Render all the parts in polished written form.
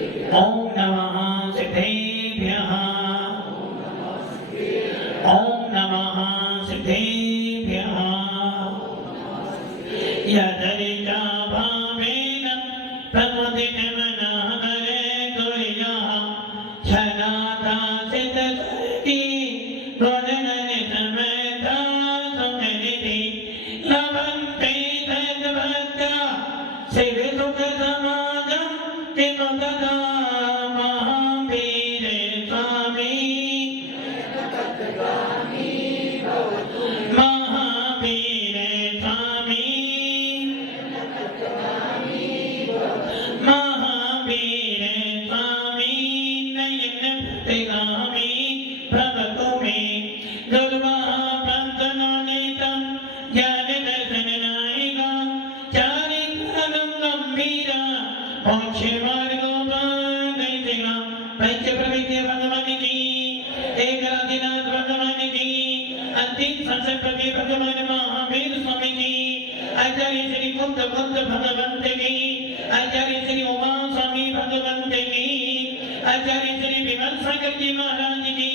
ओम नमः सिद्धेभ्यः ओम नमः सिद्धेभ्यः यदरिचा भावेन प्रमुदितमनः हरे तुर्यः छनाता सिद्धि रोदननि समेता सुमनिति लभन्ते तद्भक्ता सिविसुख समाजं किमुददा महावीर स्वामी महावीर स्वामी महावीर स्वामी नयन प्रतिगामी भवतु मे दुर्वाह पंचनानेतं ज्ञान दर्शन नायिका चारित्रनं गंभीरा मोक्ष मार्गो दैतिका पंच प्रविद्य भगवान की एकराधिनाथ भगवान की अंतिम संसर्पति भगवान महावीर स्वामी की आचार्य श्री कुंद भगवंत की आचार्य श्री उमा स्वामी भगवंत की आचार्य श्री विमल सागर जी महाराज की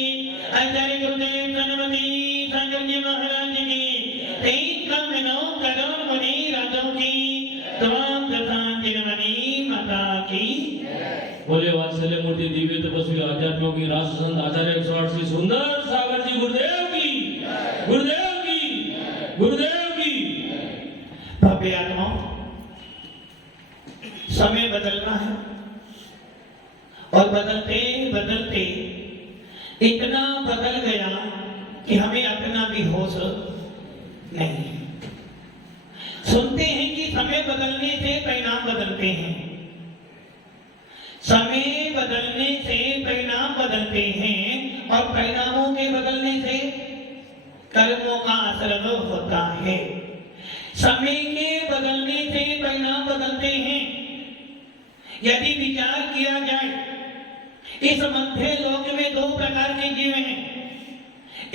आचार्य गुरुदेव गणपति सागर जी महाराज की 3 करोड़ मुनि राजों की तमाम दशांतिरमणि माता की बोले वात्सल्य मूर्ति दिव्य तपस्वी आध्यात्मियों की राष्ट्र संत आचार्य 108 श्री सुंदर सागर जी गुरुदेव की गुरुदेव की गुरुदेव की। भव्य आत्मा समय बदलना है और बदलते बदलते इतना बदल गया कि हमें अपना भी होश नहीं है। सुनते हैं कि समय बदलने से परिणाम बदलते हैं, समय बदलने से परिणाम बदलते हैं और परिणामों के बदलने से कर्मों का असर होता है। समय के बदलने से परिणाम बदलते हैं। यदि विचार किया जाए इस मध्य लोक में 2 प्रकार के जीव हैं।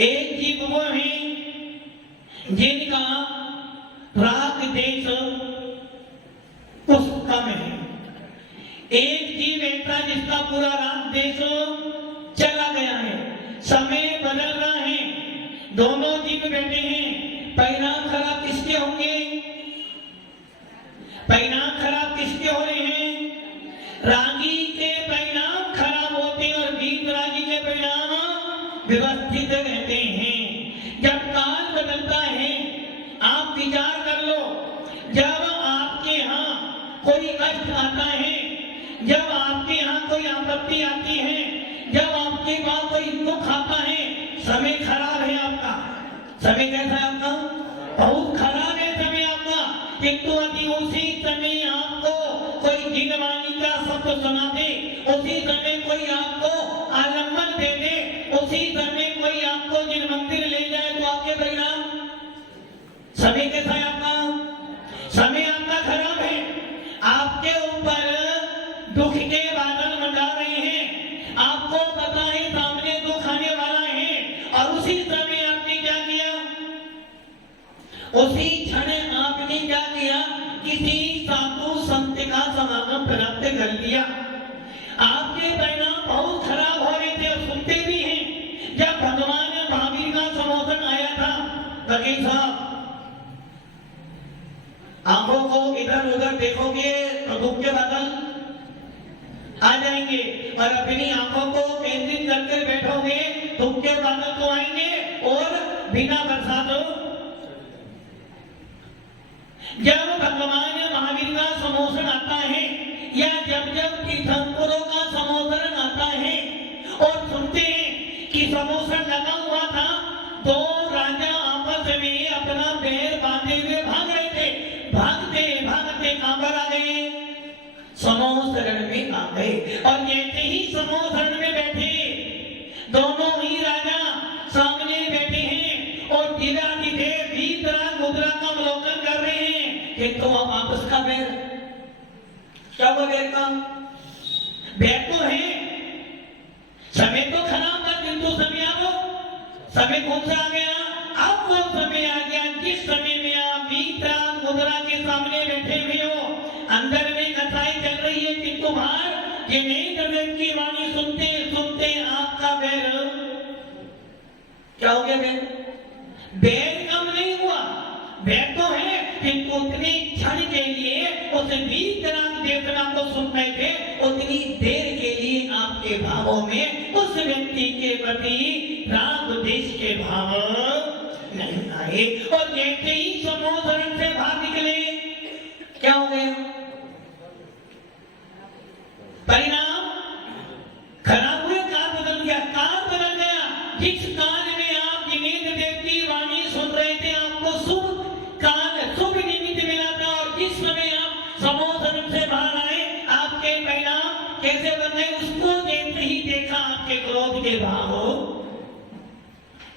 एक जीव वो है जिनका राग देश उस कम है, एक जीव ऐसा जिसका पूरा राग देश चला गया है। समय बदल रहा है, दोनों जीव बैठे हैं, परिणाम खराब किसके होंगे? परिणाम खराब किसके हो रहे हैं? रागी के परिणाम खराब होते हैं और वीतरागी के परिणाम व्यवस्थित रहते हैं। जब काल बदलता है, आप विचार कर लो, जब आपके यहाँ कोई कष्ट आता है, जब आपके यहाँ कोई आपत्ति आती है, जब आपके पास कोई दुख आता है, समय खराब है आपका। समय कैसा है आपका? बहुत खराब है समय आपका। किंतु यदि उसी समय आपको कोई जिनवानी का शब्द सुना दे, उसी समय कोई आपको आलम्बन दे दे, उसी समय कोई आपको जिन मंदिर ले जाए, तो आपके परिणाम। समय कैसा है आपका? समय आपका खराब है। आपके ऊपर दुख के बादल मंडरा रहे हैं, आपको पता है सामने दुख आने वाला है, और उसी समय आपने क्या किया? उसी क्षण आपने क्या किया? किसी साधु संत का समागम प्राप्त कर लिया। आपके परिणाम बहुत खराब हो रहे थे और सुनते भी हैं। जब भगवान महावीर का संबोधन आया था, वकील साहब आंखों को इधर उधर देखोगे तो दुख के बादल आ जाएंगे, और अपनी आंखों को केंद्रित करके बैठोगे, दुख के बादल तो आएंगे और बिना बरसात। जब भगवान महावीर का संबोधन आता है, या जब जब तीर्थंकरों का संबोधन आता है, और सुनते हैं कि संबोधन लगा हुआ था, 2 राजा आपस में अपना पैर बांधे हुए भाग रहे थे। भागते भागते कहां पर आ गए? समोसरण में आ गए। और जैसे ही समोसरण में बैठे, दोनों ही राजा सामने बैठे हैं और धीराधिदेव वीतराग मुद्रा का अवलोकन कर रहे हैं। किंतु हम आपस का बैर, क्या वो बैर का बैर तो है। समय तो खराब था, किंतु समय अब समय कौन सा आ गया? अब वो समय आ गया जिस समय में आप वीतराग मुद्रा के सामने बैठे हुए हो, अंदर में कथाएं चल रही है, किंतु बाहर ये नेत्रदेव की वाणी सुनते सुनते आपका बैर क्या हो गया? बैर कम नहीं हुआ, बैर तो है, किंतु उतने क्षण के लिए उस वीतराग देवता को सुन रहे थे, उतनी देर के लिए आपके भावों में उस व्यक्ति के प्रति राग देश के भाव नहीं आए। और जैसे ही समुद्र से बाहर निकले क्या हो गया? परिणाम खराब हुए, काल बदल गया, काल बदल गया। जिस काल में आप जिनेन्द्र देव की वाणी सुन रहे थे, आपको शुभ काल शुभ निमित्त मिला था, और जिस समय आप समुद्र से बाहर आए, आपके परिणाम कैसे बन गए? उसको जैसे ही देखा आपके क्रोध के भाव,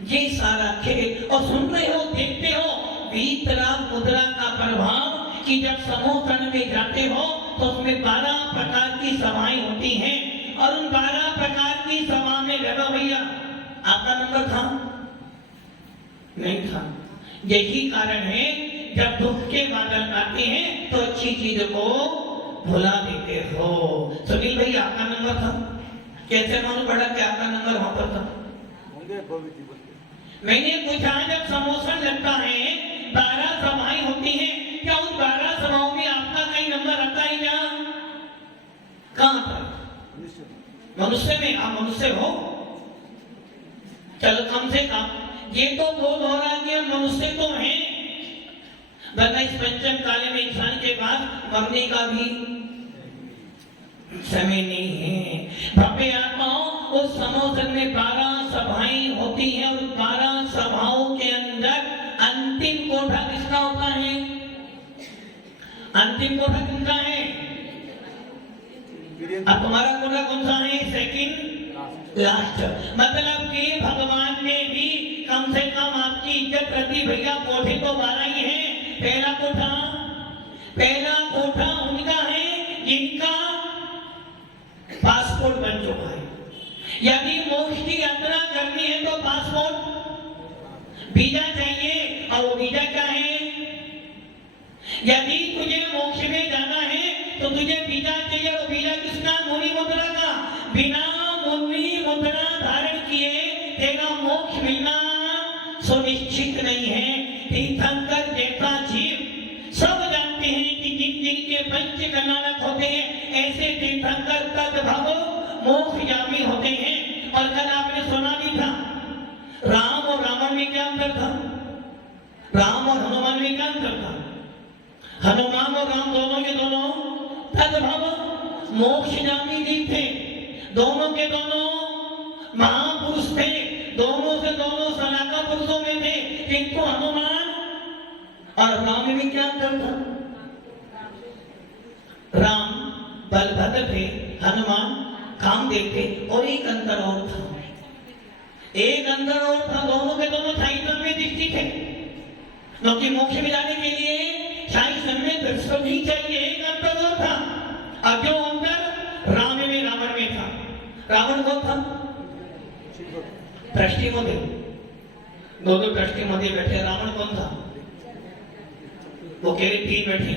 ये सारा खेल। और सुन रहे हो, देखते हो वीतराग मुद्रा का प्रभाव कि जब समूह में जाते हो तो उसमें 12 प्रकार की सभाएं होती हैं, और उन 12 प्रकार की सभा में लगा भैया आपका नंबर था नहीं था। यही कारण है जब दुख के बादल आते हैं तो अच्छी चीज को भुला देते हो। सुनील भाई आपका नंबर था, कैसे मालूम पड़ा कि आपका नंबर वहां पर था? मैंने पूछा, जब समोसन लगता है 12 सभाएं होती हैं, क्या उन 12 सभाओं में आपका कहीं नंबर आता है क्या? कहां था? मनुष्य में। आप मनुष्य हो, चलो कम से कम ये तो बोध हो रहा कि हम मनुष्य तो हैं, वरना इस पंचम काल में इंसान के पास मरने का भी समय नहीं है। भव्य आत्माओं, उस समोसन में 12 सभाएं होती हैं, और 12 सभाओं के अंदर अंतिम कोठा किसका होता है? अंतिम कोठा किसका है? अब तुम्हारा कोठा कौन सा है? Second last. मतलब कि भगवान ने भी कम से कम आपकी इज्जत रखी, भैया कोठे तो 12 ही हैं। पहला कोठा उनका है जिनका पासपोर्ट बन चुका है। यदि मोक्ष की यात्रा करनी है तो पासपोर्ट, वीजा चाहिए, और वो वीजा क्या है? यदि तुझे मोक्ष में जाना है तो तुझे वीजा चाहिए, और वीजा किसका? मुनि मुद्रा का। बिना मुनि मुद्रा धारण किए तेरा मोक्ष मिलना सुनिश्चित नहीं है। तीर्थंकर जैसा जीव सब जानते हैं कि जिन जिन के पंच कनानक होते हैं, ऐसे तीर्थंकर तद्भव मोक्षगामी होते हैं। और कल आपने सुना भी था, राम और रावण में क्या अंतर था? राम और हनुमान में क्या अंतर था? हनुमान और राम दोनों के दोनों तद्भव मोक्षगामी जीव थे, दोनों के दोनों महापुरुष थे, दोनों से दोनों सनातन पुरुषों में थे। किंतु हनुमान और राम में क्या अंतर था? राम बलभद्र थे, हनुमान कामदेव थे। और एक अंतर और था, दोनों के दोनों साइकिल में दृष्टि थे, क्योंकि मोक्ष में जाने के लिए साइकिल में दर्शन ही चाहिए। एक अंतर और था, और जो अंतर राम में रावण में था। रावण कौन था? दृष्टि मध्ये, दो दृष्टि मध्ये बैठे। रावण कौन था? वो केवल 3 बैठे।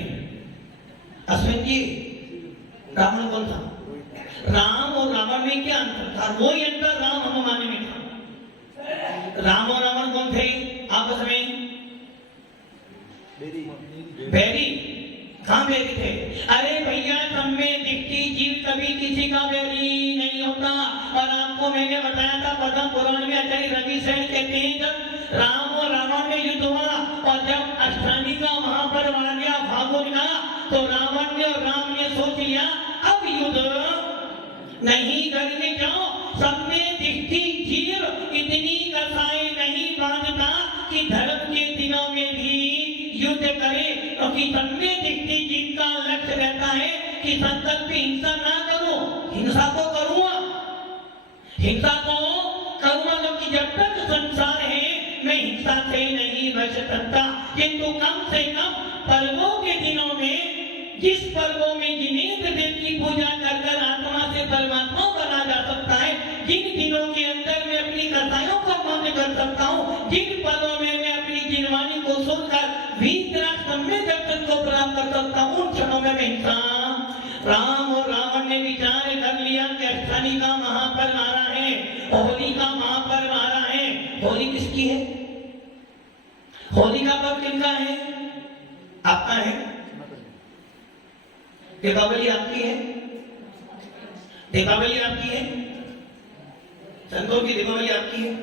अश्विन जी, रावण कौन था? राम और रावण में क्या अंतर था? वो ही अंतर राम हनुमान में था। राम और रावण कौन थे आपस में? बैरी। कहां बैरी थे? अरे भैया, सब में दिखती जीव कभी किसी का बैरी नहीं होता। और आपको मैंने बताया था पद्म पुराण में आचार्य रवि सेन कहते हैं, जब राम और रावण में युद्ध हुआ और जब अष्टानी का महापर्व आ गया फागुन का, तो रावण ने और राम ने सोच लिया अब युद्ध नहीं करने जाओ। सब में दिखती जीव इतनी कसाई नहीं बांधता कि धर्म के दिनों में भी युद्ध करे, क्योंकि सब में दिखती जीव का लक्ष्य रहता है कि संकल्प हिंसा ना करो, हिंसा को करूंगा, क्योंकि जब तक संसार है मैं हिंसा से नहीं बच सकता। किंतु कम से कम पर्वों के दिनों में, जिस पर्वों में जिनेन्द्र देव की पूजा कर आत्मा से परमात्मा बना जा सकता है, जिन दिनों के अंदर मैं अपनी कथाओं को बंद कर सकता हूँ, जिन पदों में मैं अपनी जिनवाणी को सुनकर वीतराग सम्य दर्शन को प्राप्त कर सकता हूँ, उन क्षणों में मैं हिंसा राम और रावण ने विचार कर लिया कि अष्टमी का महापर्व आ रहा है, होली का महापर्व आ रहा है। होली किसकी है? होली का पर्व किसका है? आपका है। दीपावली आपकी है। दीपावली आपकी है। संतों की दीपावली आपकी है।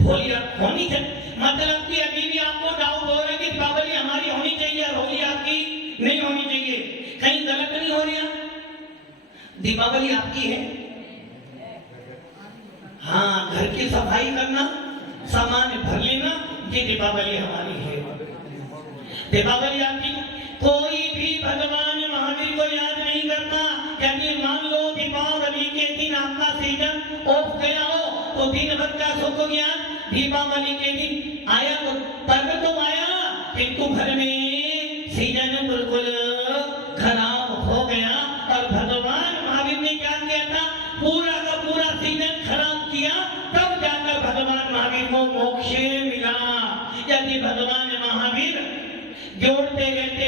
होली होनी चाहिए, मतलब कि अभी भी आपको डाउट हो रहा है कि दीपावली हमारी होनी चाहिए और होली आपकी नहीं होनी चाहिए। कहीं गलत नहीं हो रहा? दीपावली आपकी है। हाँ, घर की सफाई करना, सामान भर लेना, ये दीपावली हमारी है। दीपावली आपकी। कोई भी भगवान महावीर को याद नहीं करता। यदि मान लो दीपावली के दिन आपका सीजन ऑफ गया हो तो दिन भर का सुख गया। दीपावली के दिन आया तो पर्व तो आया, किंतु घर में सीजन बिल्कुल खराब हो गया। और भगवान महावीर ने क्या किया था? पूरा का पूरा सीजन खराब किया, तब जाकर भगवान महावीर को मोक्ष मिला। यदि भगवान महावीर जोड़ते रहते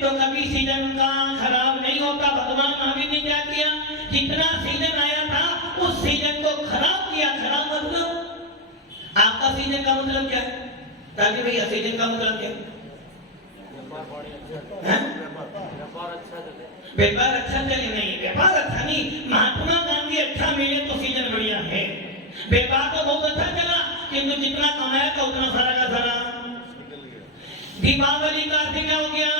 तो कभी सीजन का खराब नहीं होता। भगवान महावीर ने क्या किया? जितना सीजन आया था उस सीजन को खराब किया। खराब मतलब आपका सीजन का मतलब क्या है? ताकि भैया सीजन का मतलब क्या है? व्यापार अच्छा चले। नहीं, व्यापार अच्छा नहीं। महात्मा गांधी अच्छा मिले तो सीजन बढ़िया है। व्यापार तो बहुत अच्छा चला, किंतु जितना कमाया था उतना सारा का सारा। दीपावली का अर्थ क्या हो गया?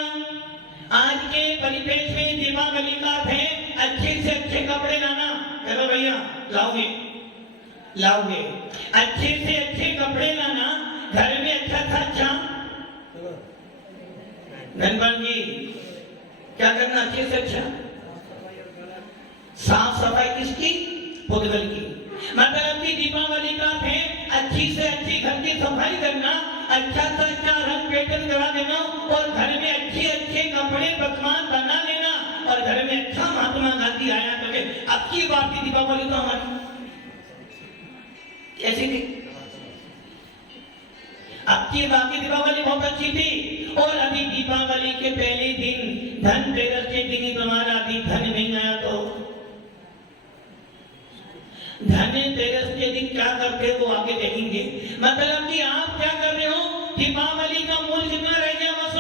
आज के परिप्रेक्ष्य में दीपावली का अर्थ है अच्छे से अच्छे कपड़े लाना। चलो भैया लाओगे अच्छे से अच्छे कपड़े लाना, घर में अच्छा धनपाल जी क्या करना? अच्छे से अच्छा साफ सफाई किसकी? पुद्गल की। मतलब कि दीपावली का है अच्छी से अच्छी घर की सफाई करना, अच्छा से अच्छा रंग पेटन करा देना और घर में अच्छे अच्छे कपड़े पकवान बना लेना और घर में अच्छा महात्मा गांधी आया करके। अब की बात की दीपावली तो हमारी कैसी थी? अब की बात की दीपावली बहुत अच्छी थी। और अभी दीपावली के पहले दिन धनतेरस के दिन ही तुम्हारा अभी धन नहीं आया तो धनतेरस के दिन क्या करते हो वो आगे देखेंगे। मतलब कि आप क्या कर रहे हो? दीपावली का मूल कितना रह गया? बस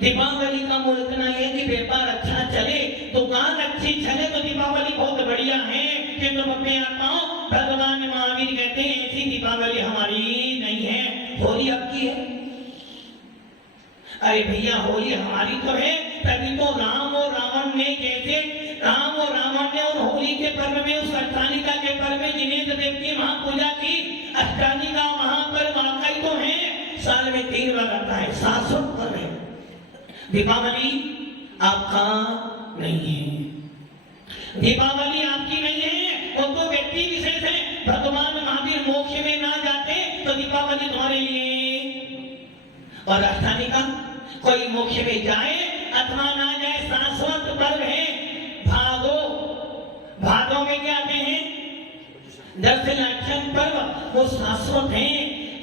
दीपावली का मूल इतना है कि व्यापार अच्छा चले, दुकान अच्छी चले तो दीपावली बहुत बढ़िया है। कि तुम अपने आत्माओं भगवान महावीर कहते हैं ऐसी दीपावली हमारी नहीं है। होली आपकी है। अरे भैया होली हमारी तो है, तभी तो राम और रावण ने जैसे राम और रावण ने और होली के पर्व में उस अष्टानिका के पर्व में जिनेन्द्र देव की महापूजा की। अष्टानिका महापर्व आपका ही तो है, साल में 3 बार आता है, शाश्वत पर्व है। दीपावली आपका नहीं है। दीपावली आपकी नहीं है, वो तो व्यक्ति विशेष है। भगवान महावीर मोक्ष में ना जाते तो दीपावली तुम्हारे लिए। और अष्टानिका कोई मोक्ष में जाए अथवा ना जाए शाश्वत पर्व है। भादो में क्या आते हैं? 10 लक्षण पर्व, वो शाश्वत है।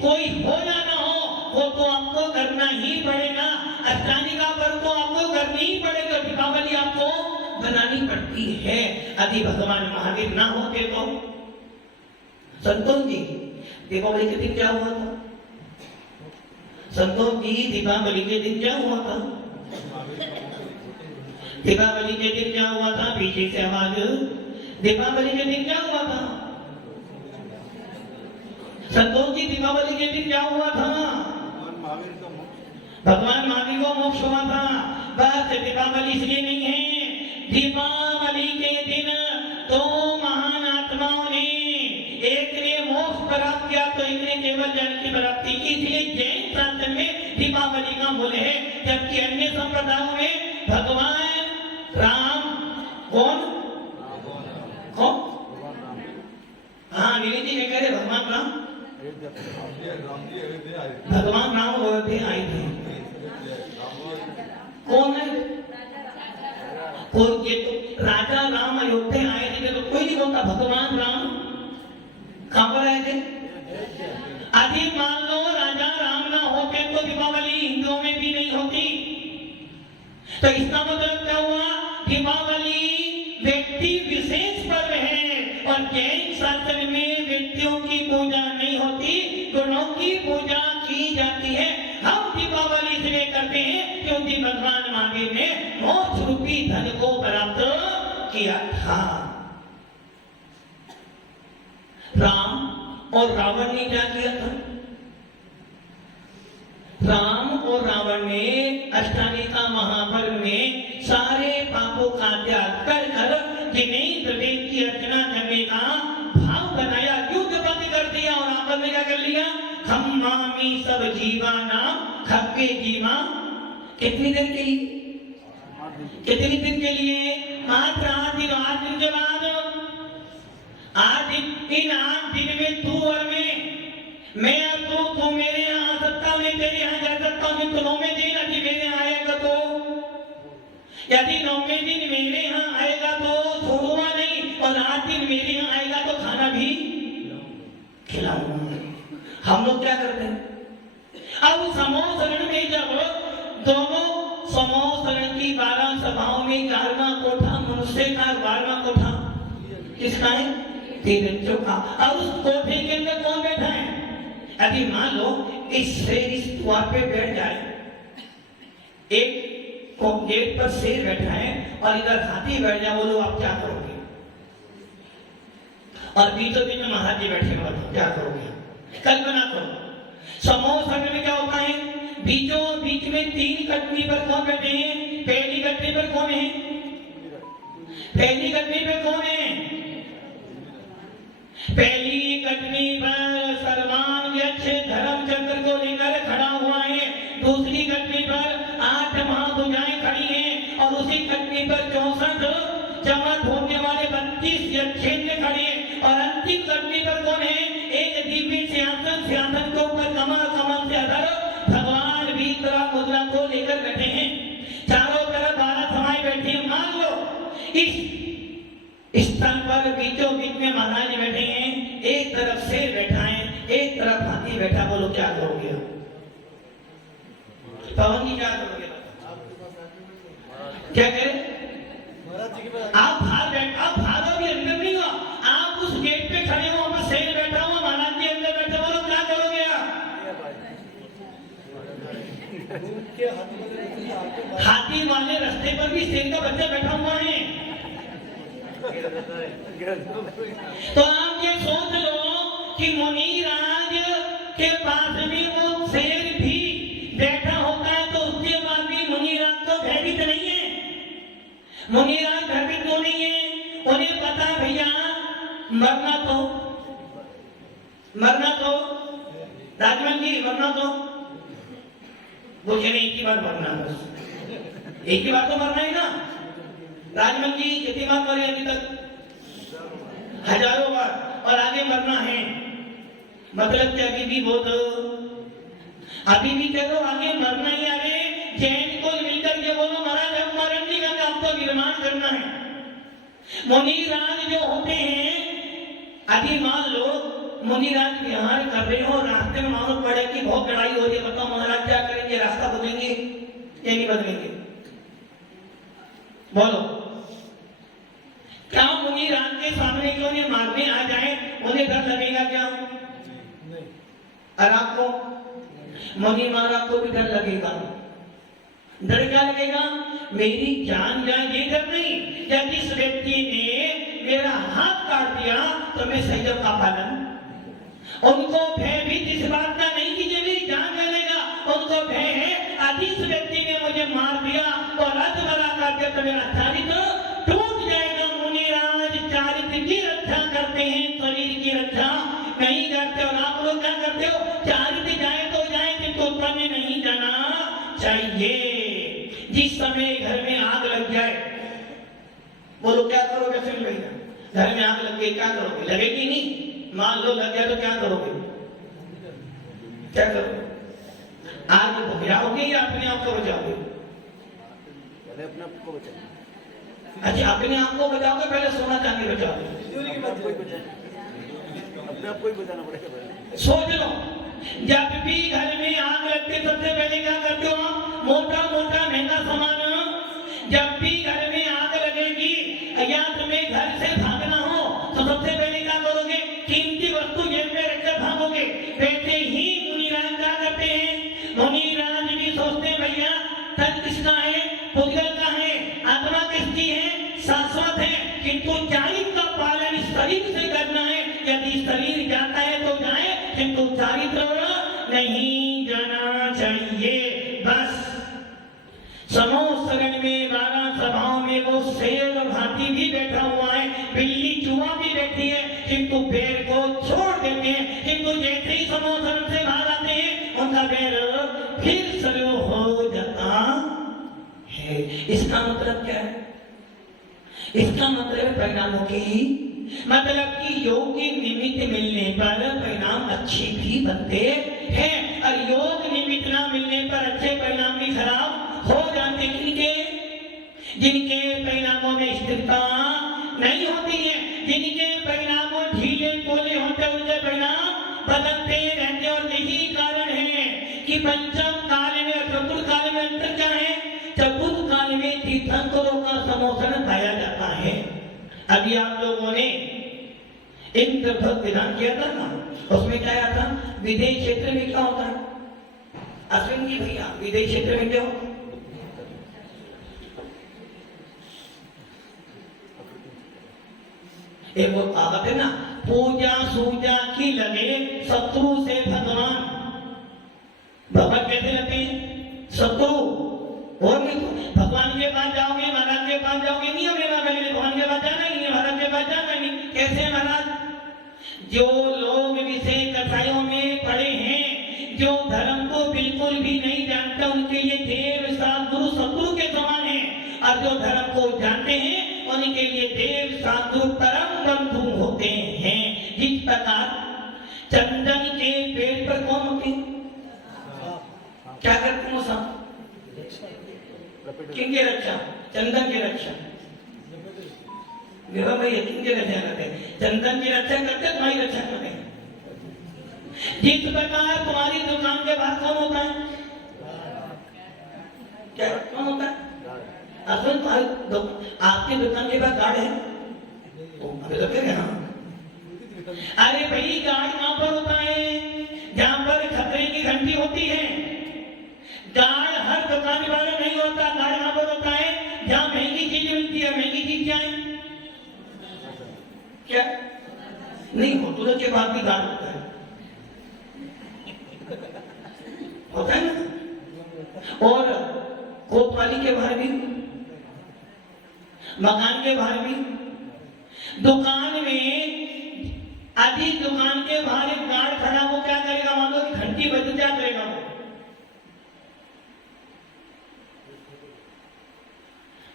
कोई हो या ना हो वो तो आपको करना ही पड़ेगा। अष्टानिका पर्व तो आपको करनी ही पड़ेगा। दीपावली आपको बनानी पड़ती है। यदि भगवान महावीर ना होते तो संतोष जी दीपावली के दिन क्या हुआ था? संतोष जी दीपावली के दिन क्या हुआ था? दीपावली के दिन क्या हुआ था? पीछे से आवाज। दीपावली के दिन क्या हुआ था? संतोष जी दीपावली के दिन क्या हुआ था? भगवान महावीर को मोक्ष हुआ था। बस दीपावली इसलिए नहीं है। दीपावली के दिन 2 महान आत्माओं ने, एक ने मोक्ष प्राप्त किया तो एक ने केवल ज्ञान की प्राप्ति की। इसलिए जैन शास्त्र में दीपावली का मूल्य है, जबकि अन्य संप्रदायों में भगवान राम कौन? हाँ नीली जी क्या कह रहे? भगवान राम अयोध्या आए थे। कौन है? ये तो राजा राम अयोध्या आए थे तो कोई नहीं बोलता भगवान राम कहां पर आए थे? अधिक मान लो राजा राम ना होते तो दीपावली हिंदुओं में भी नहीं होती। तो इसका मतलब क्या हुआ? दीपावली व्यक्ति विशेष पर्व है और जैन शास्त्र में व्यक्तियों की पूजा नहीं होती, गुणों की पूजा की जाती है। हम दीपावली इसलिए करते हैं क्योंकि भगवान महावीर ने मोक्ष रूपी धन को प्राप्त किया था। राम और रावण ने क्या किया था? राम और रावण ने अष्टालिका महापर्व में सारे पापों का त्याग कर जिनेन्द्र देव की अर्चना करने का भाव बनाया, युद्ध बंद कर दिया और आपस में क्या कर लिया? खम्मामी सब जीवाना खप्पे जीवा। कितनी देर के लिए? कितनी दिन के लिए? मात्र 8 दिन। 8 दिन के बाद 8 दिन, इन 8 दिन में तू और मैं और तू मेरे यहाँ आ सकता हूँ, मैं तेरे यहाँ जा सकता हूँ, तो 9वें दिन यदि मेरे यहाँ आएगा तो, यदि 9वें दिन मेरे यहाँ आएगा तो छोड़ूंगा नहीं, और 8 दिन मेरे यहाँ आएगा तो खाना भी खिलाऊंगा। हम लोग क्या करते हैं? अब समूह शरण में जब दोनों समूह शरण की 12 सभाओं में 11वां कोठा मनुष्य का, 12वां कोठा किसका है? तीरंजों का। अब उस कोठे के अंदर कौन बैठा है? यदि मान लो इस शेर इस द्वार पे बैठ जाए, एक गेट पर शेर बैठा है और इधर हाथी बैठ जाए, बोलो आप क्या करोगे? और बीचों बीच में महाराज जी बैठे हो, क्या करोगे? कल्पना करो। समूह शरण में क्या होता है? बीचों बीच में 3 कटनी पर कौन बैठे हैं? पहली कटनी पर कौन है? पहली कटनी पर कौन है? पहली कटनी पर सर्वांग यक्ष धर्म चक्र को लेकर खड़ा हुआ है। दूसरी कटनी पर 8 महाभुजाएं खड़ी हैं और उसी कटनी पर 64 चमक होने वाले 32 यक्षेंद्र खड़े हैं। और अंतिम कटनी पर कौन है? एक दिव्य सिंहासन, सिंहासन के ऊपर कमल, कमल से अधर भगवान वीतरा मुद्रा को लेकर बैठे हैं। चारों तरफ 12 सभाएं बैठी हैं। मान लो इस स्थान पर बीचों बीच में महाराज बैठे हैं, एक तरफ शेर बैठा है, एक तरफ हाथी बैठा, बोलो क्या करोगे? पवन जी क्या करोगे? क्या करें? आप भागोगे, अंदर नहीं हो, आप उस गेट पे खड़े हो, वहां शेर बैठा हुआ, महाराज जी अंदर बैठे, बोलो क्या करोगे आप? हाथी वाले रास्ते पर भी शेर का बच्चा बैठा हुआ है। तो आप ये सोच लो कि मुनिराज के पास भी वो शेर भी बैठा होता है, तो उसके बाद भी मुनिराज तो भयभीत नहीं है। मुनिराज भयभीत तो नहीं है, उन्हें पता भैया मरना तो राजमन जी मरना तो मुझे नहीं, एक ही बार मरना, बस एक ही बार तो मरना है ना। राजमन जी कितनी बार मरे अभी तक? हजारों बार, और आगे मरना है। मतलब कि अभी भी बहुत, अभी भी कह दो आगे मरना ही। अरे जैन को मिलकर के बोलो महाराज हम मरण नहीं करना, हमको निर्माण करना है। मुनिराज जो होते हैं, अभी मान लो मुनिराज विहार कर रहे हो, रास्ते में मालूम पड़े कि बहुत लड़ाई हो रही है, बताओ महाराज क्या करेंगे? रास्ता बदलेंगे या नहीं बदलेंगे? बोलो। क्या मुनिराज के सामने क्यों नहीं मारने आ जाए, उन्हें डर लगेगा क्या? नहीं। और आपको मुनि महाराज को भी डर लगेगा। डर क्या लगेगा? मेरी जान जाए, ये डर नहीं। यदि इस व्यक्ति ने मेरा हाथ काट दिया तो मैं संयम का पालन, उनको भय भी इस बात का नहीं कि मेरी जान जाएगा, उनको भय है यदि इस व्यक्ति ने मुझे मार दिया और रथ बना कर दिया तो मेरा चारित्र टूट जाएगा। मुनिराज चारित्र की रक्षा करते हैं, शरीर की रक्षा नहीं करते। और आप लोग क्या करते हो? चारित्र जाए तो जाए, किंतु उत्पन्न नहीं जाना चाहिए। जिस समय घर में आग लग जाए, बोलो क्या करोगे? सुन भैया, घर में आग लग गई क्या करोगे? लगेगी नहीं? मान लो लग गया तो क्या करोगे? क्या करोगे? आग बुझाओगे या अपने आप को बचाओगे? अपने आप को बचाओगे। अच्छा, अपने आप को बचाओगे, पहले सोना चांदी बचाओगे? अपने आप को ही बचाना पड़ेगा। सोच लो, जब भी घर में आग लगती सबसे पहले क्या करते हो? मोटा मोटा महंगा सामान जब भी घर में आग लगेगी या तुम्हें घर से भागना हो तो सबसे पहले क्या करोगे? कीमती वस्तु जेब में रखकर भागोगे। वैसे ही मुनिराज क्या करते हैं? मुनिराज भी सोचते हैं भैया तन किसका है, पुद्गल का है, आत्मा किसकी है, शाश्वत है, किंतु चारित्र का पालन शरीर से करना है। यदि शरीर जाता है तो जाए, किंतु चारित्र नहीं जाना चाहिए। बस समूह शरण में 12 सभाओं में वो शेर और हाथी भी बैठा हुआ है, बिल्ली चूहा भी बैठी है, किंतु पैर को छोड़ देते हैं। किंतु जैसे ही समूह शरण से बाहर आते हैं उनका पैर फिर शुरू हो जाता है। इसका मतलब क्या है? इसका मतलब परिणामों की मतलब कि योग के निमित्त मिलने पर परिणाम अच्छे भी बनते हैं और योग निमित्त ना मिलने पर अच्छे परिणाम भी खराब हो जाते। जिनके परिणामों में स्थिरता नहीं होती है, जिनके परिणामों ढीले पोले होते, उनके परिणाम बदलते रहते। और यही कारण है कि पंचम काल में और चतुर्थ काल में अंतर क्या है? चतुर्थ काल में तीर्थंकरों का समोषण पाया जाता है। अभी आप लोगों ने इंद्रभग विधान किया था ना, उसमें क्या आया था? विदेश क्षेत्र में क्या होता है? अश्विन जी भैया, विदेश क्षेत्र में क्या होता है? एक वो कहावत है ना, पूजा सूजा की लगे शत्रु से भगवान। भगवान कैसे लगते हैं? शत्रु। और नहीं तो भगवान के पास जाओगे, महाराज के पास जाओगे, नहीं होगा भगवान के पास जाना ही नहीं, महाराज के पास जाना नहीं। कैसे महाराज? जो लोग विषय कथाओं में पड़े हैं, जो धर्म को बिल्कुल भी नहीं जानते, उनके लिए देव साधु शत्रु के समान है। और जो धर्म को जानते हैं उनके लिए देव साधु परम बंधु होते हैं। जिस प्रकार चंदन के पेड़ पर कौन होते हैं? क्या करते हैं? सब किनके रक्षा? चंदन की रक्षा। भैया किनके रक्षा करते हैं? चंदन की रक्षा करते, तुम्हारी रक्षा करते हैं। जिस प्रकार तुम्हारी दुकान के बाहर कौन होता है? क्या कौन होता है? असल आपकी दुकान के पास गार्ड है? अरे भाई गार्ड कहां पर होता है? जहां पर खतरे की घंटी होती है। गार्ड हर दुकान वाला नहीं होता। गार्ड कहां पर होता है? जहां महंगी चीज मिलती है। महंगी चीज क्या है? क्या नहीं? होटलों के बाद भी गार्ड होता है, होता है ना। और कोतवाली के बाहर भी, मकान के बाहर भी, दुकान में अधिक दुकान के बाहर एक गार्ड खड़ा, वो क्या करेगा? मान लो घंटी बज, क्या करेगा? वो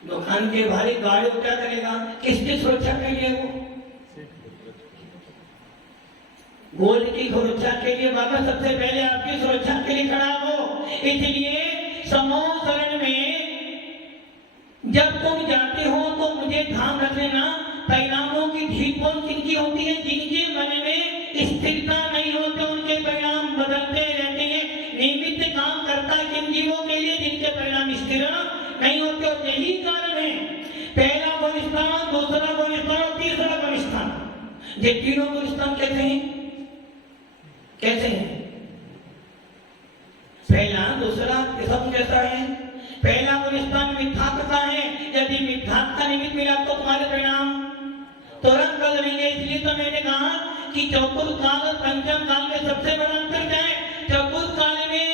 दुकान के बाहर एक गार्ड क्या करेगा? किसकी सुरक्षा के लिए? वो गोल्ड की सुरक्षा के लिए। बाबा सबसे पहले आपकी सुरक्षा के लिए खड़ा हो। इसलिए समूह शरण में जब तुम जाते हो तो मुझे ध्यान रख लेना, परिणामों की ढील कौन किनकी होती है? जिनके मन में स्थिरता नहीं होती, उनके परिणाम बदलते रहते हैं। निमित्त काम करता है किन जीवों के लिए? जिनके परिणाम स्थिर नहीं होते। और यही कारण है पहला गुण स्थान, दूसरा गुण स्थान और तीसरा गुण स्थान। ये तीनों गुण स्थान कैसे हैं? कैसे हैं? पहला दूसरा सब कैसा है? पहला गुण स्थान मिथ्यात्व का है। यदि मिथ्यात्व का निमित्त मिला तो तुम्हारे परिणाम तुरंत बदलेंगे। इसलिए तो मैंने कहा कि चतुर्थ काल और पंचम काल में सबसे बड़ा अंतर क्या है? चतुर्थ काल में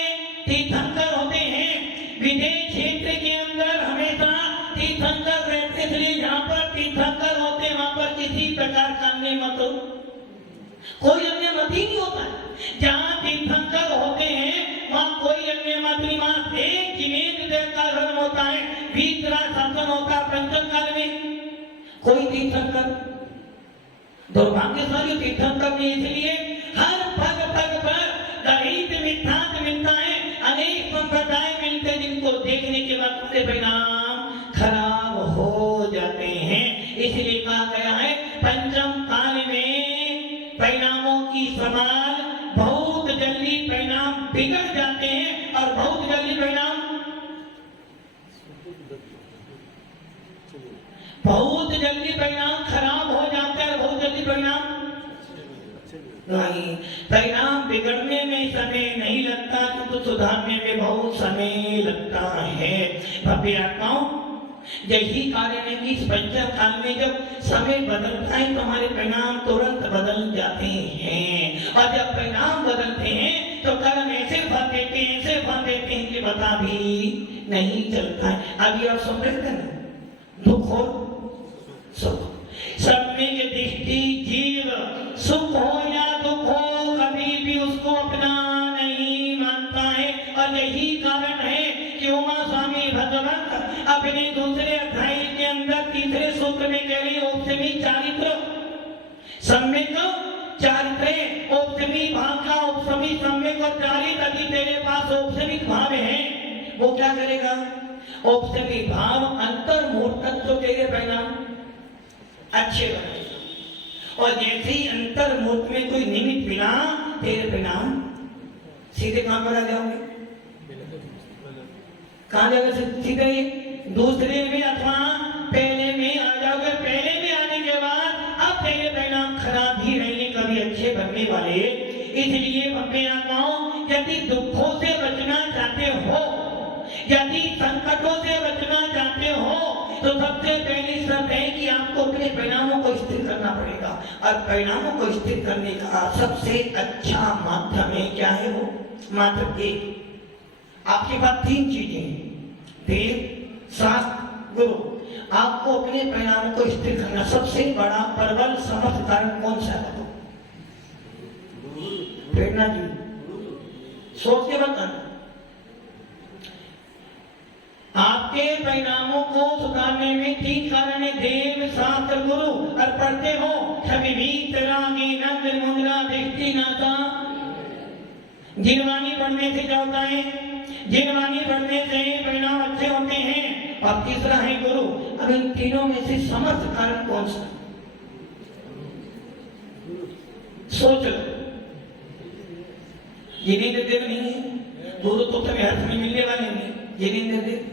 तीर्थंकर होते हैं, विदेश क्षेत्र के अंदर हमेशा तीर्थंकर रहते। इसलिए जहाँ पर तीर्थंकर होते हैं वहां पर किसी प्रकार का अन्य मत, कोई अन्य मत ही नहीं होता। जहाँ तीर्थंकर होते हैं वहाँ कोई अन्य मत नहीं। वहां एक जिनेन्द्र देव का धर्म होता है, भीतरा शासन होता है। पंचम काल में कोई तीर्थंकर, दुर्भाग्यशाली तीर्थंकर नहीं। इसलिए हर पग पग पर दलित मिथ्यात्व मिलता है, अनेक संप्रदाय मिलते हैं, जिनको देखने के बाद पूरे परिणाम खराब हो जाते हैं। इसलिए कहा गया है पंचम काल में परिणामों की संभाल, बहुत जल्दी परिणाम बिगड़ जाते हैं और बहुत जल्दी परिणाम बहुत जल्दी परिणाम खराब हो जाते हैं और बहुत जल्दी परिणाम नहीं। परिणाम बिगड़ने में समय नहीं लगता, तो सुधारने में बहुत समय लगता है। भव्य आत्माओं, यही कारण है कि इस पंचम काल में जब समय बदलता है तो हमारे परिणाम तुरंत बदल जाते हैं, और जब परिणाम बदलते हैं तो कर्म ऐसे फल देते हैं, ऐसे फल देते हैं कि पता भी नहीं चलता है। अभी आप समझ रहे थे ना, दुख हो सुख, सब में ये दृष्टि जीव सुख हो या दुख हो कभी भी उसको अपना नहीं मानता है। और यही कारण है कि उमा स्वामी भगवत अपने दूसरे अध्याय के अंदर तीसरे सूत्र में कह रही औपसमी चारित्र सम्यक चारित्रे औपसमी भाव का औपसमी सम्यक और चारित यदि तेरे पास औपसमिक भाव है, वो क्या करेगा? औपसमी भाव अंतर्मूर्त तो तेरे परिणाम अच्छे बनेगा, और जैसे ही अंतर्मूर्त में कोई निमित्त मिला तेरे परिणाम सीधे कहां पर आ जाओगे? कहां जाओगे? सीधे दूसरे में अथवा पहले में आ जाओगे। पहले में आने के बाद अब तेरे परिणाम खराब ही रहेंगे, कभी अच्छे बनने वाले। इसलिए अपने आत्माओं, यदि दुखों से बचना चाहते हो, यदि संकटों से बचना चाहते हो, तो सबसे पहली शर्त है कि आपको अपने परिणामों को स्थिर करना पड़ेगा। और परिणामों को स्थिर करने का सबसे अच्छा माध्यम है, क्या है वो? मात्र एक। आपके पास तीन चीजें हैं, वेद, शास्त्र, गुरु। आपको अपने परिणामों को स्थिर करना सबसे बड़ा प्रबल समर्थ कारण कौन सा है? प्रेरणा जी, सोच के बताना। आपके परिणामों को सुधारने में तीन कारण है, देव, शास्त्र, गुरु। और पढ़ते हो सभी मुद्रा दृष्टि नाता। जिनवानी पढ़ने से क्या होता है? जिनवानी पढ़ने से परिणाम अच्छे होते हैं। और तीसरा है गुरु। अब इन तीनों में से समर्थ कारण कौन सा? सोच लो। जिन्हें देव नहीं है, गुरु तो तुम्हें अर्थ में मिलने वाले नहीं। जिन्हें देव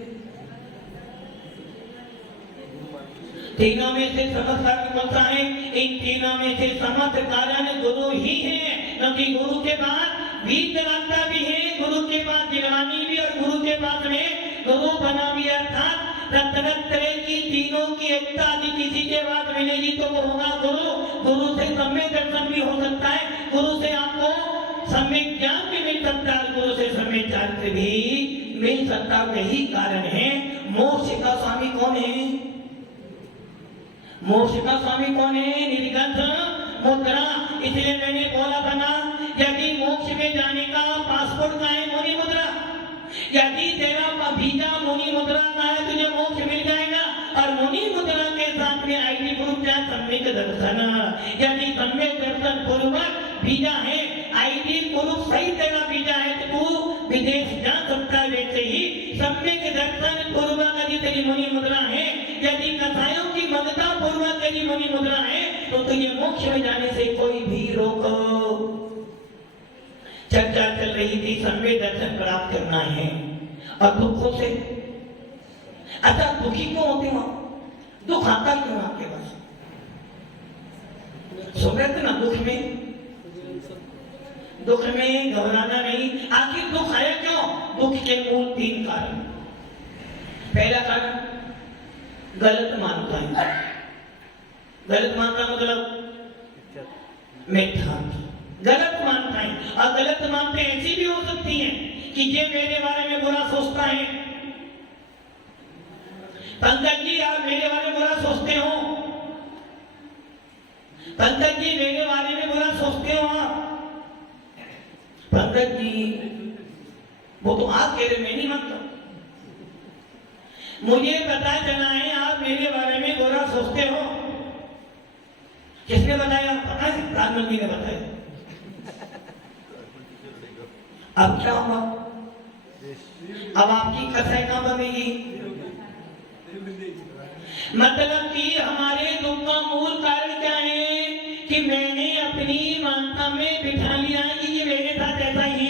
तीनों में से समर्थ कारण कौन सा है? इन तीनों में से समर्थ कारण गुरु ही है, क्योंकि गुरु के बाद वीतरागता भी है, गुरु के बाद जिनवानी भी, और गुरु के बाद में गुरु बना भी। अर्थात रत्नत्रय की तीनों की एकता यदि किसी के बाद मिलेगी तो वो होगा गुरु। गुरु से सम्यक दर्शन भी हो सकता है, गुरु से आपको सम्यक ज्ञान भी मिल सकता है, गुरु से सम्यक चारित्र भी मिल सकता है। यही कारण है मोक्ष का स्वामी कौन है? मोक्ष का स्वामी कौन है? निर्गंध मुद्रा। इसलिए मैंने बोला था ना, यदि मोक्ष में जाने का पासपोर्ट का है मुनि मुद्रा, यदि तेरा वीजा मुनि मुद्रा का है, तुझे मोक्ष मिल जाएगा। और मुनि मुद्रा के साथ में आईडी प्रूफ क्या? सम्यक दर्शन। यदि सम्यक दर्शन पूर्वक वीजा है, आईडी प्रूफ सही तेरा वीजा है, तो तू विदेश जा सकता है। वैसे ही सम्यक दर्शन पूर्वक यदि तेरी मुनि मुद्रा है, यदि कथाओं की ममता पूर्वक तेरी मुनि मुद्रा है, तो तुझे मोक्ष में जाने से कोई भी रोक। चर्चा चल रही थी सम्यक दर्शन प्राप्त करना है, और दुखों से। अच्छा, दुखी क्यों होते हो? दुख आता क्यों आपके पास? सुन रहे थे ना, दुख में घबराना नहीं। आखिर दुख आया क्यों? दुख के मूल तीन कारण। पहला कारण गलत मानता है। गलत मानता मतलब मिथ्या, गलत मानता है। और गलत मानते ऐसी भी हो सकती है कि ये मेरे बारे में बुरा सोचता है। पंकज जी, आप मेरे बारे में बुरा सोचते हो। पंकज जी, मेरे बारे में बुरा सोचते हो आप। पंकज जी, वो तो आप कह रहे, मैं नहीं मानता। मुझे पता चला है आप मेरे बारे में बुरा सोचते हो। किसने बताया? पता है, प्रधानमंत्री ने बताया। अब क्या हुआ? अब आपकी कथाएं कहां बनेगी? मतलब कि हमारे दुख का मूल कारण क्या है? कि मैंने अपनी मानता में बिठा लिया कि ये मेरे साथ ऐसा ही।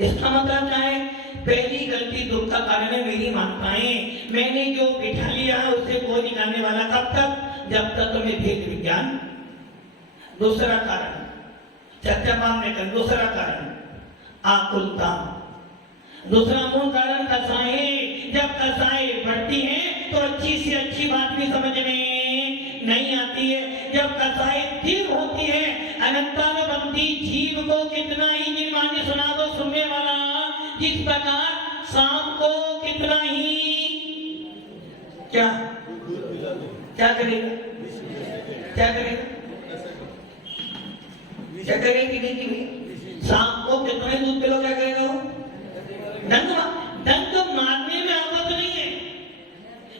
इसका मतलब क्या है? पहली गलती दुख का कारण है मेरी माताएं। मैंने जो बिठा लिया है उसे कोई निकालने वाला कब तक, जब तक तुम्हें भेद विज्ञान। दूसरा कारण सत्यभाम ने कहा, दूसरा कारण आकुलता। दूसरा मूल कारण कसाई। जब कसाई बढ़ती है तो अच्छी से अच्छी बात भी समझ में नहीं आती है। जब कसाई तीव्र होती है, अनंतानुबंधी जीव को कितना ही निर्माण सुना दो सुनने वाला, जिस प्रकार सांप को कितना ही क्या क्या करेगा, क्या करेगा, क्या करेगी नहीं, सांप को कितना ही दूध पिलो, क्या करेगा वो, डंक मारने में आफत नहीं है,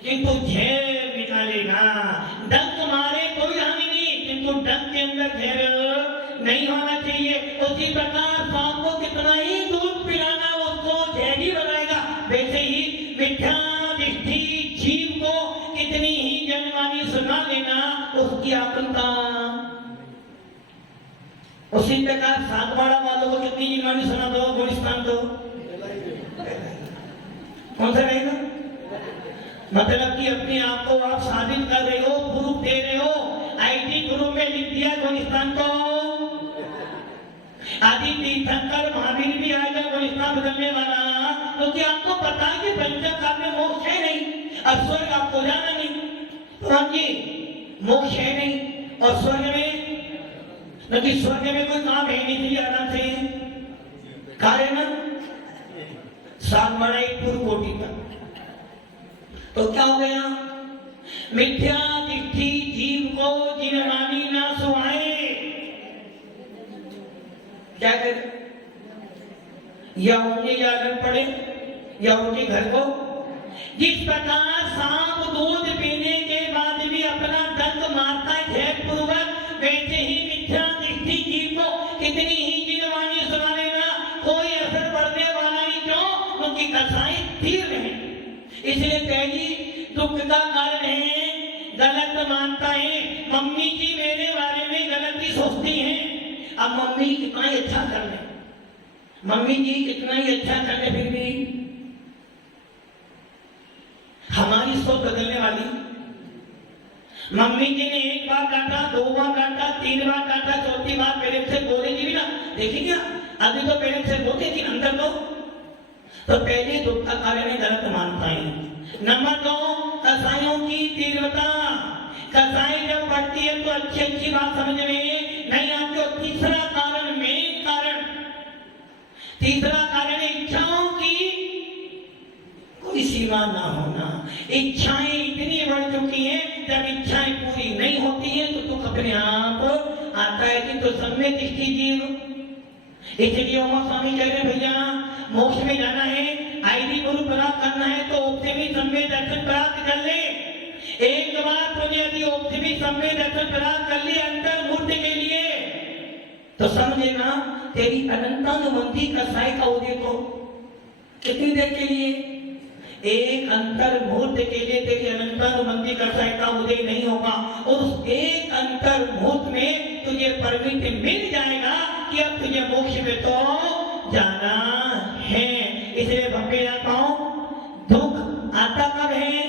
किंतु झेर निकालेगा। डंक मारे कोई हानि नहीं, किंतु डंक के अंदर झेर नहीं होना चाहिए। उसी प्रकार सांप को कितना ही दूध पिलाना उसको झेरी बनाएगा, वैसे ही मिथ्या दृष्टि जीव को कितनी ही जनवाणी सुना लेना उसकी आकुलता। उसी प्रकार सातवाड़ा वालों को कितनी जनवाणी सुना दो, गुलिस्तान दो, कौन सा रहेगा? मतलब कि अपने आप को आप साबित कर रहे हो, प्रूफ दे रहे हो। आईटी ग्रुप में लिख दिया गुलिस्तान को, आदि तीर्थंकर महावीर भी आएगा गुलिस्तान बदलने वाला, क्योंकि तो आपको पता है कि पंचकाम में मोक्ष है नहीं, अब स्वर्ग आपको जाना नहीं, तो हाँ जी मोक्ष है नहीं, और स्वर्ग में क्योंकि स्वर्ग में कोई काम है नहीं, इसलिए आना चाहिए कार्य ना सात बड़ाई पूर्व कोटि का। तो क्या हो गया, मिथ्या दृष्टि जीव को जिनवानी ना सुहाए, क्या करे, या उनके जागरण पड़े या उनके घर को। जिस प्रकार सांप दूध पीने के बाद भी अपना दंत मारता है झेल पूर्वक, वैसे ही मिथ्या दृष्टि जीव को कितनी ही जिनवानी सुना लेना कोई असर पड़ने वाला नहीं। क्यों? क्योंकि कसाई तीव्र है। इसलिए पहली दुख का कारण है गलत मानता है। मम्मी जी मेरे बारे में गलती सोचती हैं। अब मम्मी कितना ही अच्छा कर ले, मम्मी जी कितना ही अच्छा कर ले, फिर भी हमारी सोच बदलने वाली। मम्मी जी ने एक बार काटा, दो बार काटा, तीन बार काटा, चौथी बार पेरेंट से बोलेगी भी ना, देखिए क्या अभी तो पेरेंट से बोलते कि अंदर तो पहले दुख का कारण है गलत मानता है। नंबर 2 कसाईयों की तीव्रता। कसाई जब बढ़ती है तो अच्छी अच्छी बात समझ में नहीं आती। और तीसरा कारण, मेन कारण, तीसरा कारण है इच्छाओं की कोई सीमा ना होना। इच्छाएं इतनी बढ़ चुकी हैं, जब इच्छाएं पूरी नहीं होती हैं तो दुख अपने आप आता है। कि तो सम्य दृष्टि जीव, इसलिए उमा स्वामी कह रहे भैया मोक्ष में जाना है, आईडी गुरु प्राप्त करना है तो उपसेवी सम्य दर्शन प्राप्त कर ले। एक बार तुझे यदि उपसेवी सम्य दर्शन प्राप्त कर ले अंतर मूर्ति के लिए, तो समझेगा तेरी अनंतानुबंधी कसाई का उदय को कितनी देर के लिए, एक अंतर मुहूर्त के लिए तेरी अनंतानुबंधी कसाई का उदय नहीं होगा। और उस एक अंतर मुहूर्त में तुझे परमिट मिल जाएगा कि अब तुझे मोक्ष में तो जाना है। इसलिए भव्य आत्माओं, दुख आता कब है,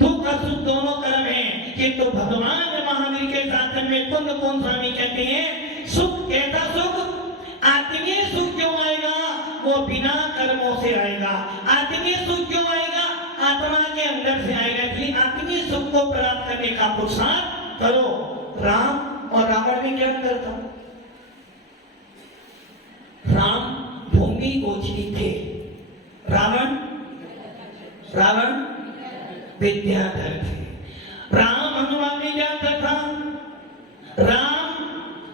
दुख और सुख दोनों कर्म है। किंतु भगवान महावीर के शासन में कुंद कौन स्वामी कहते हैं सुख, कैसा सुख, आत्मीय सुख जो आएगा वो बिना कर्मों से आएगा। आत्मीय सुख जो आएगा आत्मा के अंदर से आएगा। इसलिए आत्मीय सुख को प्राप्त करने का पुरुषार्थ करो। राम और रावण में क्या अंतर था? राम भूमि गोचरी थे, रावण विद्याधर थे। राम हनुमान में क्या अंतर था? राम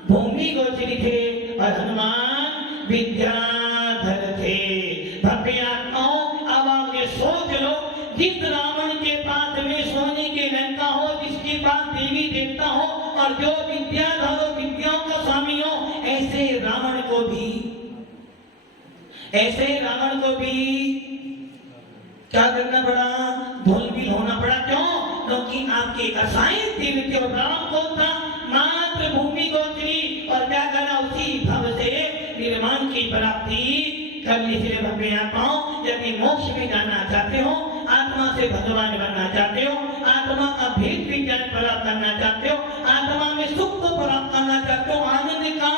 भूमि गोचरी थे और हनुमान विद्याधर थे। भव्य आत्माओं, अब आप ये सोच लो, जिस रावण के पास में सोने की लंका हो, जिसके पास देवी देवता हो और जो विद्याधर हो, विद्याओं का स्वामी हो, ऐसे रावण को भी क्या करना पड़ा? भूलविल होना पड़ा। क्यों? क्योंकि आपके कसाई तीव्र और राम कौन था? मात्र भूमि गोचरी। और क्या करना? उसी भव से निर्माण की प्राप्ति कर इसलिए भव्य आत्माओं, यदि मोक्ष में जाना चाहते हो, आत्मा से भगवान बनना चाहते हो, आत्मा का भेद विज्ञान प्राप्त करना चाहते हो, आत्मा में सुख को प्राप्त करना चाहते हो, आनंद का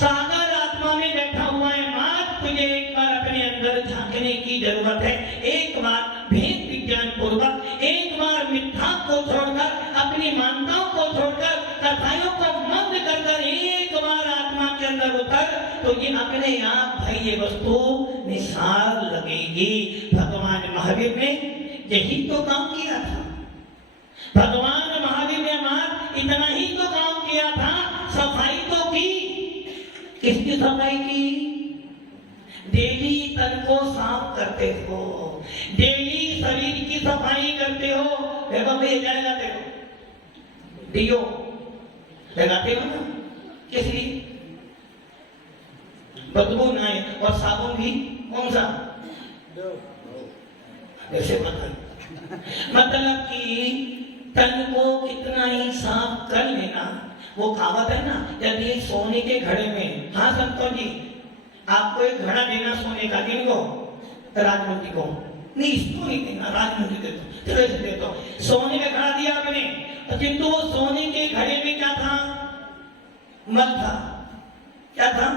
सागर आत्मा में बैठा हुआ है, मात्र तुझे एक बार अपने अंदर झांकने की जरूरत है। एक बार भेद विज्ञान पूर्वक, एक बार मिथ्या को छोड़कर, अपनी मान्यताओं को छोड़कर, कथाओं को बंद कर एक बार आत्मा के अंदर उतर, तो ये अपने आप भाई ये वस्तु निसार लगेगी। भगवान महावीर ने यही तो काम किया था। भगवान महावीर ने मात्र इतना ही तो काम किया था, सफाई तो की। किसकी सफाई की? डेली तन को साफ करते हो, डेली शरीर की सफाई करते हो। देखो भाई जाएगा, देखो दियो लगाते हो ना, किस लिए? बदबू ना आए। और साबुन भी कौन सा? ऐसे मतलब कि तन को कितना ही साफ कर लेना। वो कहावत है ना, यदि सोने के घड़े में, हाँ संतोष जी, आपको एक घड़ा देना सोने का, किनको? राजमंत्री को नहीं, इसको नहीं देना, राजमंत्री दे दो, तो ऐसे दे दो। सोने का घड़ा दिया आपने, किंतु वो सोने के घड़े में क्या था? मल था। क्या था?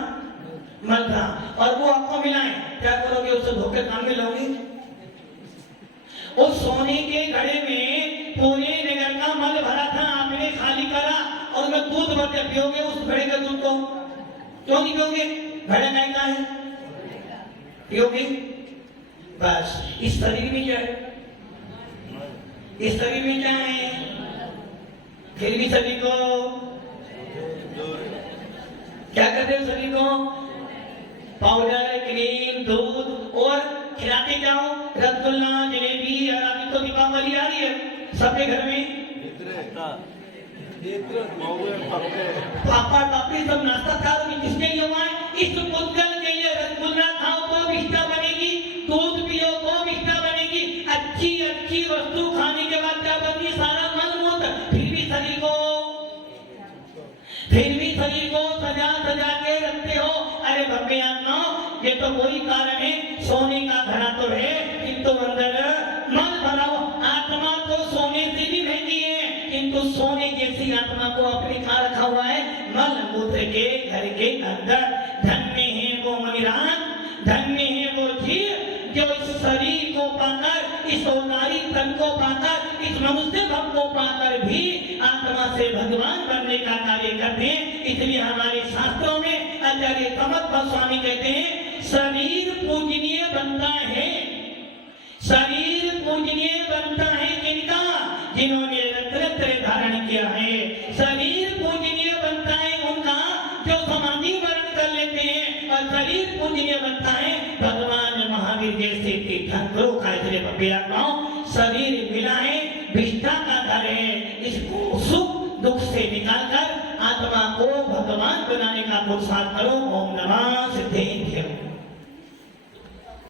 मल था। और वो आपको मिला है, क्या करोगे? उससे धोखे काम में लोगे? उस सोने के घड़े में पूरे नगर का मल भरा था, आपने खाली करा और मैं दूध भर के पियोगे उस घड़े के दूध को? क्यों नहीं पियोगे? घड़ा नहीं का है, पियोगे? बस इस शरीर में क्या है? इस शरीर में क्या है? फिर भी शरीर को क्या करते हो? शरीर को पाउडर, क्रीम, दूध और खिलाते जाओ, रसगुल्ला, जलेबी। और अभी तो दीपावली आ रही है, सबके घर में पापा पापी सब नाश्ता खाओ। किसके लिए हुआ है? इस पुद्गल के लिए। रसगुल्ला खाओ तो विष्ठा बनेगी, दूध पियो तो विष्ठा बनेगी। अच्छी अच्छी वस्तु खाने के बाद क्या बनेगी? सारा मन मूत्र। फिर भी शरीर को सजा सजा के रखते हो। अरे भव्य आत्माओं, ये तो कोई कारण है, सोने का घड़ा तो है, किंतु अंदर मल भरा हो। आत्मा तो सोने से भी महंगी है, किंतु सोने जैसी आत्मा को अपने कहा रखा हुआ है? मल मूत्र के घर के अंदर। धन्य है वो मनिरान, धन्य है वो जीव जो इस शरीर को पाकर, इस ओनारी तन को पाकर, इस मनुष्य भव को पाकर भी आत्मा से भगवान बनने का कार्य करते हैं। इसलिए हमारे शास्त्रों में आचार्य कमत गोस्वामी कहते हैं, शरीर पूजनीय बनता है। शरीर पूजनीय बनता है किनका? जिन्होंने रत्न धारण किया है। शरीर पूजनीय बनता है उनका जो समाधि वर्ण कर लेते हैं। और शरीर पूजनीय बनता है भगवान महावीर जैसे तीर्थंकरों का। इसलिए भव्य आत्माओं, शरीर मिला है, विष्ठा का घर है। इसको सुख दुख से निकालकर आत्मा को भगवान बनाने का पुरुषार्थ करो। ओम नमः सिद्धेभ्यो।